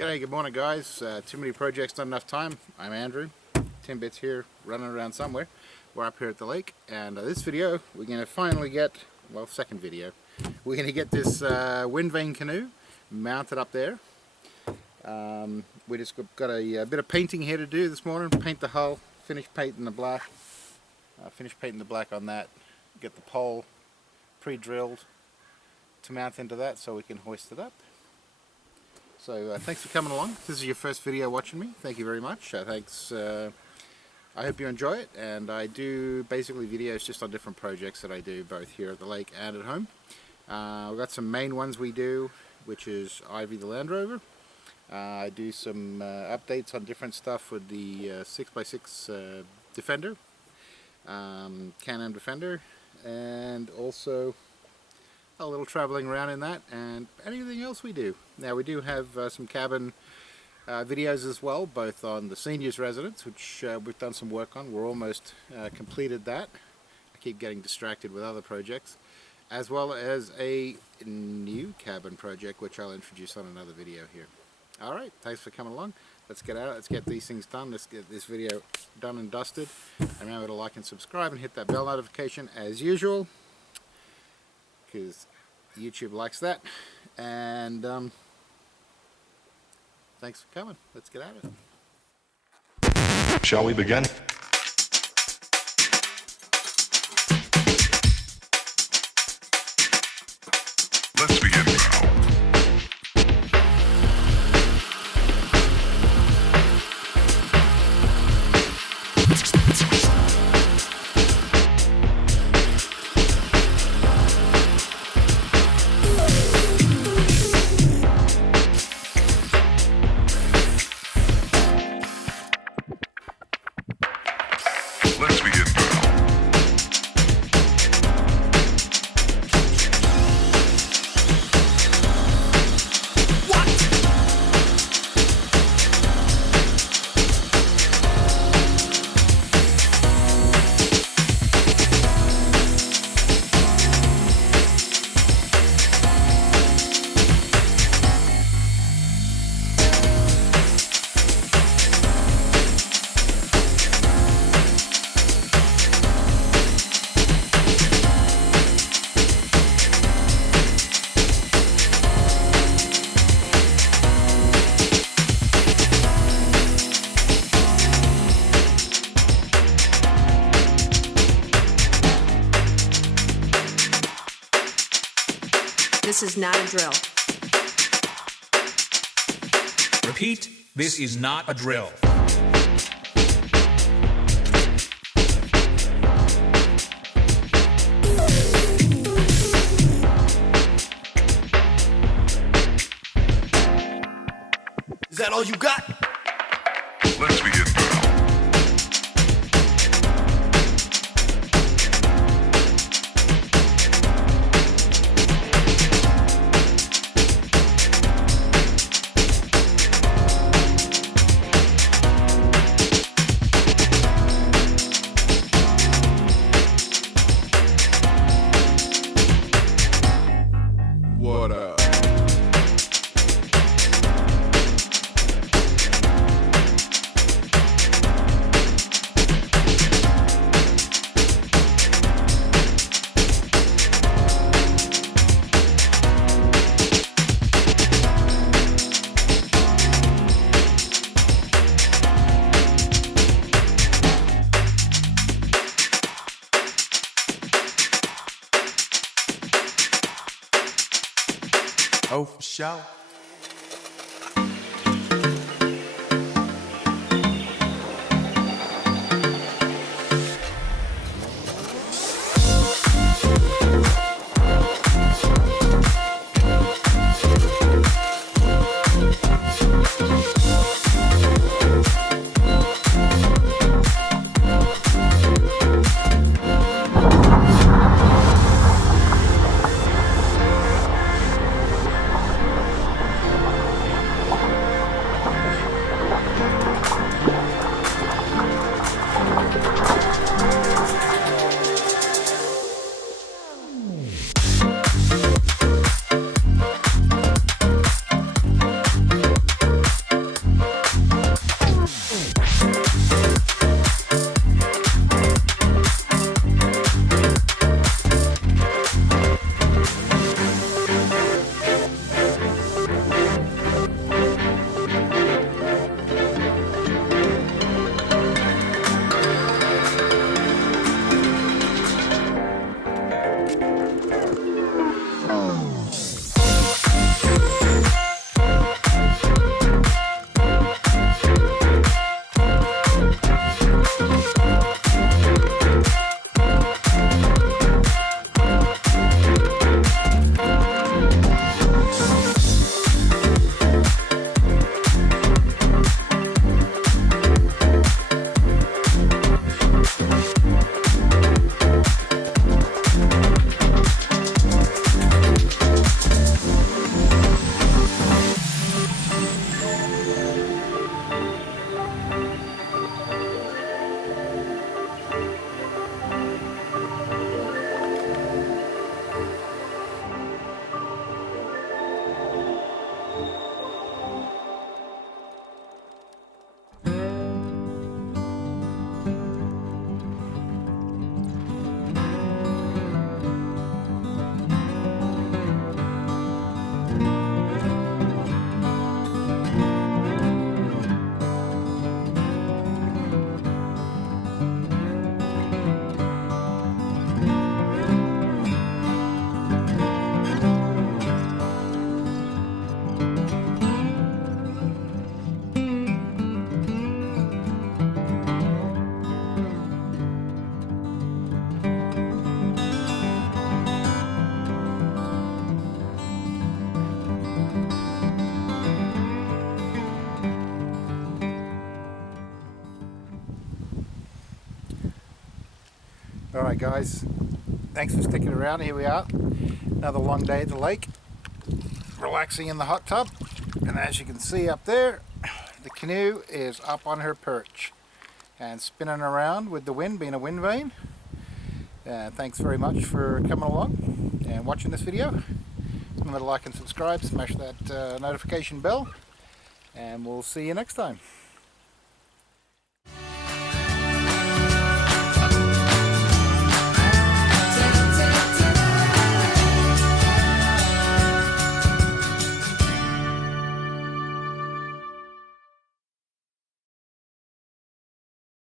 G'day, good morning guys. Too many projects, not enough time. I'm Andrew. 10 bits here, running around somewhere. We're up here at the lake, and this video we're going to finally get, well, second video, we're going to get this Vane canoe mounted up there. We just got a bit of painting here to do this morning. Paint the hull, finish painting the black on that, get the pole pre-drilled to mount into that so we can hoist it up. So thanks for coming along. If this is your first video watching me, thank you very much. Thanks. I hope you enjoy it, and I do basically videos just on different projects that I do both here at the lake and at home. We've got some main ones we do, which is Ivy the Land Rover. I do some updates on different stuff with the 6x6 Defender, Can-Am Defender, and also a little traveling around in that, and anything else we do. Now we do have some cabin videos as well, both on the seniors residence, which we've done some work on. We're almost completed that. I keep getting distracted with other projects, as well as a new cabin project, which I'll introduce on another video here. Alright, thanks for coming along. Let's get out, let's get these things done, let's get this video done and dusted. And remember to like and subscribe and hit that bell notification as usual, because YouTube likes that. And thanks for coming. Let's get at it. Shall we begin? Let's begin now. Let's begin now. This is not a drill. Repeat, this is not a drill. Is that all you got? Let's begin now. What up? Oh, for sure. Alright guys, thanks for sticking around. Here we are, another long day at the lake, relaxing in the hot tub, and as you can see up there, the canoe is up on her perch and spinning around with the wind, being a wind vane. Thanks very much for coming along and watching this video. Remember to like and subscribe, smash that notification bell, and we'll see you next time.